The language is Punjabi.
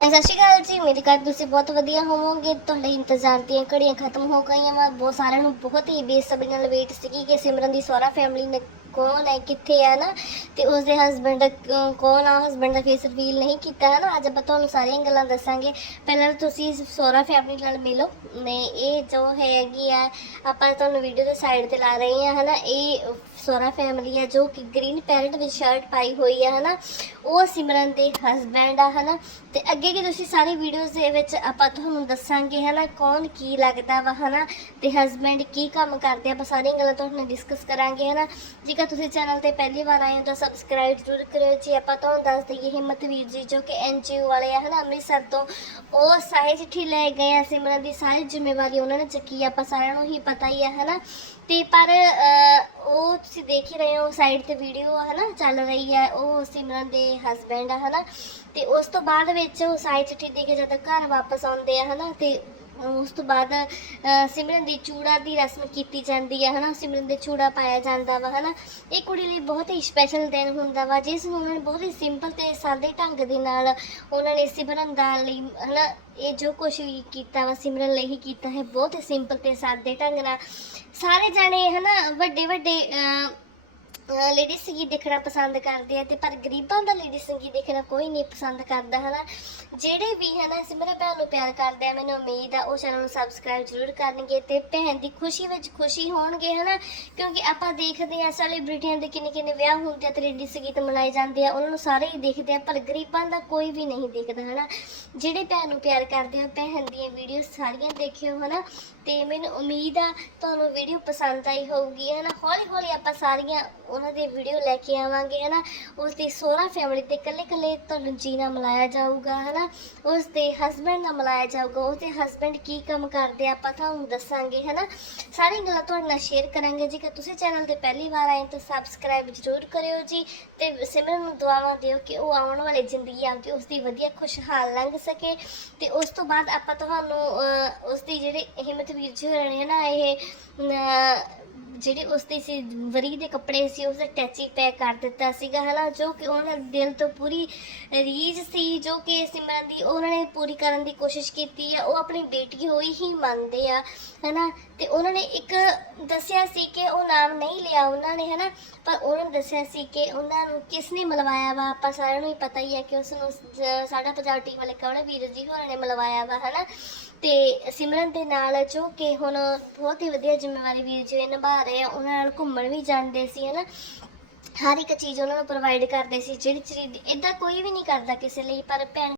ਸਤਿ ਸ਼੍ਰੀ ਅਕਾਲ ਜੀ। ਮੇਰੇ ਘਰ ਤੁਸੀਂ ਬਹੁਤ ਵਧੀਆ ਹੋਵੋਗੇ। ਤੁਹਾਡੇ ਇੰਤਜ਼ਾਰ ਦੀਆਂ ਘੜੀਆਂ ਖਤਮ ਹੋ ਗਈਆਂ ਵਾ। ਬਹੁਤ ਸਾਰਿਆਂ ਨੂੰ ਬਹੁਤ ਹੀ ਬੇਸਬਰੀ ਨਾਲ ਵੇਟ ਸੀਗੀ ਕਿ ਸਿਮਰਨ ਦੀ ਸਹੁਰਾ ਫੈਮਿਲੀ ਨੇ ਕੌਣ ਹੈ, ਕਿੱਥੇ ਹੈ ਨਾ? ਤੇ ਉਸਦੇ ਹਸਬੰਡ ਕੌਣ ਆ? ਹਸਬੰਡ ਦਾ ਫੇਸ ਰਿਵੀਲ ਨਹੀਂ ਕੀਤਾ ਹੈ ਨਾ? ਅੱਜ ਆਪਾਂ ਤੁਹਾਨੂੰ ਸਾਰੀਆਂ ਗੱਲਾਂ ਦੱਸਾਂਗੇ। ਪਹਿਲਾਂ ਤੁਸੀਂ ਸਹੁਰਾ ਫੈਮਿਲੀ ਨਾਲ ਮਿਲੋ। ਨੇ ਇਹ ਜੋ ਹੈਗੀ ਆ, ਆਪਾਂ ਤੁਹਾਨੂੰ ਵੀਡੀਓ ਦੇ ਸਾਈਡ ਤੇ ਲਾ ਰਹੇ ਹਾਂ, ਹਨਾ? ਇਹ ਸਹੁਰਾ ਫੈਮਿਲੀ ਆ ਜੋ ਕਿ ਗ੍ਰੀਨ ਪੈਰਟ ਵਿੱਚ ਸ਼ਰਟ ਪਾਈ ਹੋਈ ਹੈ ਹਨਾ? ਉਹ ਸਿਮਰਨ ਦੇ ਹਸਬੰਡ ਆ, ਹਨਾ? ਤੇ ਅੱਗੇ ਕੀ ਤੁਸੀਂ ਸਾਰੀ ਵੀਡੀਓਜ਼ ਦੇ ਵਿੱਚ ਆਪਾਂ ਤੁਹਾਨੂੰ ਦੱਸਾਂਗੇ, ਹਨਾ, ਕੌਣ ਕੀ ਲੱਗਦਾ ਵਾ, ਹਨਾ, ਤੇ ਹਸਬੰਡ ਕੀ ਕੰਮ ਕਰਦੇ ਆ, ਆਪਾਂ ਸਾਰੀਆਂ ਗੱਲਾਂ ਤੁਹਾਡੇ ਨਾਲ ਡਿਸਕਸ ਕਰਾਂਗੇ, ਹਨਾ। ਜੇਕਰ ਤੁਸੀਂ ਚੈਨਲ ਤੇ ਪਹਿਲੀ ਵਾਰ ਆਏ ਹੋ ਤਾਂ ਸਬਸਕ੍ਰਾਈਬ ਜ਼ਰੂਰ ਕਰਿਓ ਜੀ। ਆਪਾਂ ਤੁਹਾਨੂੰ ਦੱਸ ਦਈਏ, ਹਿੰਮਤ ਵੀਰ ਜੀ, ਜੋ ਕਿ ਐਨਜੀਓ ਵਾਲੇ ਆ, ਹਨਾ, ਅੰਮ੍ਰਿਤਸਰ ਤੋਂ, ਉਹ ਸਾਰੀ ਚਿੱਠੀ ਲੈ ਗਏ ਆ, ਸਿਮਰਨ ਦੀ ਸਾਰੀ ਜ਼ਿੰਮੇਵਾਰੀ ਉਹਨਾਂ ਨੇ ਚੱਕੀ ਆ, ਆਪਾਂ ਸਾਰਿਆਂ ਨੂੰ ਹੀ ਪਤਾ ਹੀ ਆ, ਹਨਾ। ਤੇ ਪਰ ਉਹ ਤੁਸੀਂ ਦੇਖ ਹੀ ਰਹੇ ਹੋ ਸਾਈਡ ਤੇ ਵੀਡੀਓ ਹਨਾ, ਚੱਲ ਰਹੀ ਹੈ, ਉਹ ਸਿਮਰਨ ਦੇ ਹਸਬੰਡ ਆ, ਹਨਾ। ਤੇ ਉਸ ਤੋਂ ਬਾਅਦ ਵਿੱਚ ਸਾਈ ਚਿੱਠੀ ਦੇ ਕੇ ਜਦੋਂ ਘਰ ਵਾਪਸ ਆਉਂਦੇ ਆ, ਹਨਾ, ਤੇ ਉਸ ਤੋਂ ਬਾਅਦ ਸਿਮਰਨ ਦੀ ਚੂੜਾ ਦੀ ਰਸਮ ਕੀਤੀ ਜਾਂਦੀ ਹੈ ਹਨਾ, ਸਿਮਰਨ ਦੇ ਚੂੜਾ ਪਾਇਆ ਜਾਂਦਾ ਵਾ, ਹਨਾ, ਇਹ ਕੁੜੀ ਲਈ ਬਹੁਤ ਹੀ ਸਪੈਸ਼ਲ ਦਿਨ ਹੁੰਦਾ ਵਾ, ਜਿਸ ਨੂੰ ਉਹਨਾਂ ਨੇ ਬਹੁਤ ਹੀ ਸਿੰਪਲ ਤੇ ਸਾਦੇ ਢੰਗ ਦੇ ਨਾਲ ਉਹਨਾਂ ਨੇ ਸਿਮਰਨ ਦਾ ਲਈ, ਹਨਾ, ਇਹ ਜੋ ਕੁਝ ਵੀ ਕੀਤਾ ਵਾ, ਸਿਮਰਨ ਲਈ ਹੀ ਕੀਤਾ ਹੈ, ਬਹੁਤ ਹੀ ਸਿੰਪਲ ਤੇ ਸਾਦੇ ਢੰਗ ਨਾਲ। ਸਾਰੇ ਜਾਣੇ, ਹਨਾ ਵੱਡੇ ਵੱਡੇ ਲੇਡੀ ਸੰਗੀਤ ਦੇਖਣਾ ਪਸੰਦ ਕਰਦੇ ਆ ਤੇ ਪਰ ਗਰੀਬਾਂ ਦਾ ਲੇਡੀ ਸੰਗੀਤ ਦੇਖਣਾ ਕੋਈ ਨਹੀਂ ਪਸੰਦ ਕਰਦਾ, ਹਨਾ? ਜਿਹੜੇ ਵੀ, ਹਨਾ ਸਿਮਰਨ ਭੈਣ ਨੂੰ ਪਿਆਰ ਕਰਦੇ ਆ, ਮੈਨੂੰ ਉਮੀਦ ਆ ਉਹ ਚੈਨਲ ਨੂੰ ਸਬਸਕ੍ਰਾਈਬ ਜ਼ਰੂਰ ਕਰਨਗੇ ਤੇ ਭੈਣ ਦੀ ਖੁਸ਼ੀ ਵਿੱਚ ਖੁਸ਼ੀ ਹੋਣਗੇ, ਹਨਾ? ਕਿਉਂਕਿ ਆਪਾਂ ਦੇਖਦੇ ਆ ਸੈਲੀਬ੍ਰਿਟੀਆਂ ਦੇ ਕਿੰਨੇ ਕਿੰਨੇ ਵਿਆਹ ਹੁੰਦੇ ਆ ਤੇ ਲੇਡੀ ਸੰਗੀਤ ਮਨਾਏ ਜਾਂਦੇ ਆ, ਉਹਨਾਂ ਨੂੰ ਸਾਰੇ ਹੀ ਦੇਖਦੇ ਆ, ਪਰ ਗਰੀਬਾਂ ਦਾ ਕੋਈ ਵੀ ਨਹੀਂ ਦੇਖਦਾ, ਹਨਾ? ਜਿਹੜੇ ਭੈਣ ਨੂੰ ਪਿਆਰ ਕਰਦੇ ਆ, ਭੈਣ ਦੀਆਂ ਵੀਡੀਓ ਸਾਰੀਆਂ ਦੇਖਿਓ, ਹਨਾ? ਤੇ ਮੈਨੂੰ ਉਮੀਦ ਆ ਤੁਹਾਨੂੰ ਵੀਡੀਓ ਪਸੰਦ ਆਈ ਹੋਊਗੀ, ਹਨਾ? ਹੌਲੀ ਹੌਲੀ ਆਪਾਂ ਸਾਰੀਆਂ ਉਹਨਾਂ ਦੀ ਵੀਡੀਓ ਲੈ ਕੇ ਆਵਾਂਗੇ ਹਨਾ? ਉਸ ਦੀ ਸੋਹਰਾ ਫੈਮਿਲੀ ਤੇ ਇਕੱਲੇ ਇਕੱਲੇ ਤੁਹਾਨੂੰ ਜੀ ਨਾਲ ਮਿਲਾਇਆ ਜਾਊਗਾ ਹਨਾ? ਉਸ ਦੇ ਹਸਬੰਡ ਨਾਲ ਮਿਲਾਇਆ ਜਾਊਗਾ। ਉਸ ਦੇ ਹਸਬੰਡ ਕੀ ਕੰਮ ਕਰਦੇ ਆਪਾਂ ਤੁਹਾਨੂੰ ਦੱਸਾਂਗੇ ਹਨਾ? ਸਾਰੀਆਂ ਗੱਲਾਂ ਤੁਹਾਡੇ ਨਾਲ ਸ਼ੇਅਰ ਕਰਾਂਗੇ ਜੇਕਰ ਤੁਸੀਂ ਚੈਨਲ ਤੇ ਪਹਿਲੀ ਵਾਰ ਆਏ ਤਾਂ ਸਬਸਕ੍ਰਾਈਬ ਜ਼ਰੂਰ ਕਰਿਓ ਜੀ ਤੇ ਸਿਮਰਨ ਨੂੰ ਦੁਆਵਾਂ ਦਿਓ ਕਿ ਉਹ ਆਉਣ ਵਾਲੀ ਜ਼ਿੰਦਗੀ ਆਪਦੀ ਉਸ ਦੀ ਵਧੀਆ ਖੁਸ਼ਹਾਲ ਲੰਘ ਸਕੇ। ਤੇ ਉਸ ਤੋਂ ਬਾਅਦ ਆਪਾਂ ਤੁਹਾਨੂੰ ਅਹ, ਉਸ ਦੀ ਜਿਹੜੇ ਹਿੰਮਤ ਵੀਰ ਜੀ ਹੋਰਾਂ ਨੇ ਨਾ ਇਹ ਜਿਹੜੇ ਉਸ ਦੀ ਸੀ, ਵਰੀ ਦੇ ਕੱਪੜੇ ਸੀ ਉਸ ਦਾ ਟੈਚੀ ਪੈਕ ਕਰ ਦਿੱਤਾ ਸੀਗਾ, ਹਨਾ, ਜੋ ਕਿ ਉਹਨਾਂ ਦੇ ਦਿਲ ਤੋਂ ਪੂਰੀ ਰੀਝ ਸੀ, ਜੋ ਕਿ ਸਿਮਰਨ ਦੀ ਉਹਨਾਂ ਨੇ ਪੂਰੀ ਕਰਨ ਦੀ ਕੋਸ਼ਿਸ਼ ਕੀਤੀ ਆ, ਉਹ ਆਪਣੀ ਬੇਟੀ ਹੋਈ ਹੀ ਮੰਨਦੇ ਆ, ਹਨਾ, ਤੇ ਉਹਨਾਂ ਨੇ ਇੱਕ ਦੱਸਿਆ ਸੀ ਕਿ ਉਹ ਨਾਮ ਨਹੀਂ ਲਿਆ ਉਹਨਾਂ ਨੇ ਹਨਾ, ਪਰ ਉਹਨਾਂ ਨੇ ਦੱਸਿਆ ਸੀ ਕਿ ਉਹਨਾਂ ਨੂੰ ਕਿਸ ਨੇ ਮਿਲਵਾਇਆ ਵਾ, ਆਪਾਂ ਸਾਰਿਆਂ ਨੂੰ ਹੀ ਪਤਾ ਹੀ ਹੈ ਕਿ ਉਸ ਨੂੰ ਜ- ਸਾਡਾ ਪੰਜਾਬ ਟੀਮ ਵਾਲੇ ਕਵਲ ਵੀਰ ਜੀ ਹੋਰਾਂ ਨੇ ਮਿਲਵਾਇਆ ਵਾ, ਹਨਾ। ਤੇ ਸਿਮਰਨ ਦੇ ਨਾਲ ਜੋ ਕਿ ਹੁਣ ਬਹੁਤ ਹੀ ਵਧੀਆ ਜ਼ਿੰਮੇਵਾਰੀ ਵੀਰ ਜੀ ਨਿਭਾ ਰਹੇ ਆ, ਉਹਨਾਂ ਨਾਲ ਘੁੰਮਣ ਵੀ ਜਾਂਦੇ ਸੀ, ਹਨਾ। ਹਰ ਇੱਕ ਚੀਜ਼ ਉਹਨਾਂ ਨੂੰ ਪ੍ਰੋਵਾਈਡ ਕਰਦੇ ਸੀ, ਜਿਹੜੀ ਚੀਜ਼ ਇਦਾਂ ਕੋਈ ਵੀ ਨਹੀਂ ਕਰਦਾ ਕਿਸੇ ਲਈ, ਪਰ ਭੈਣ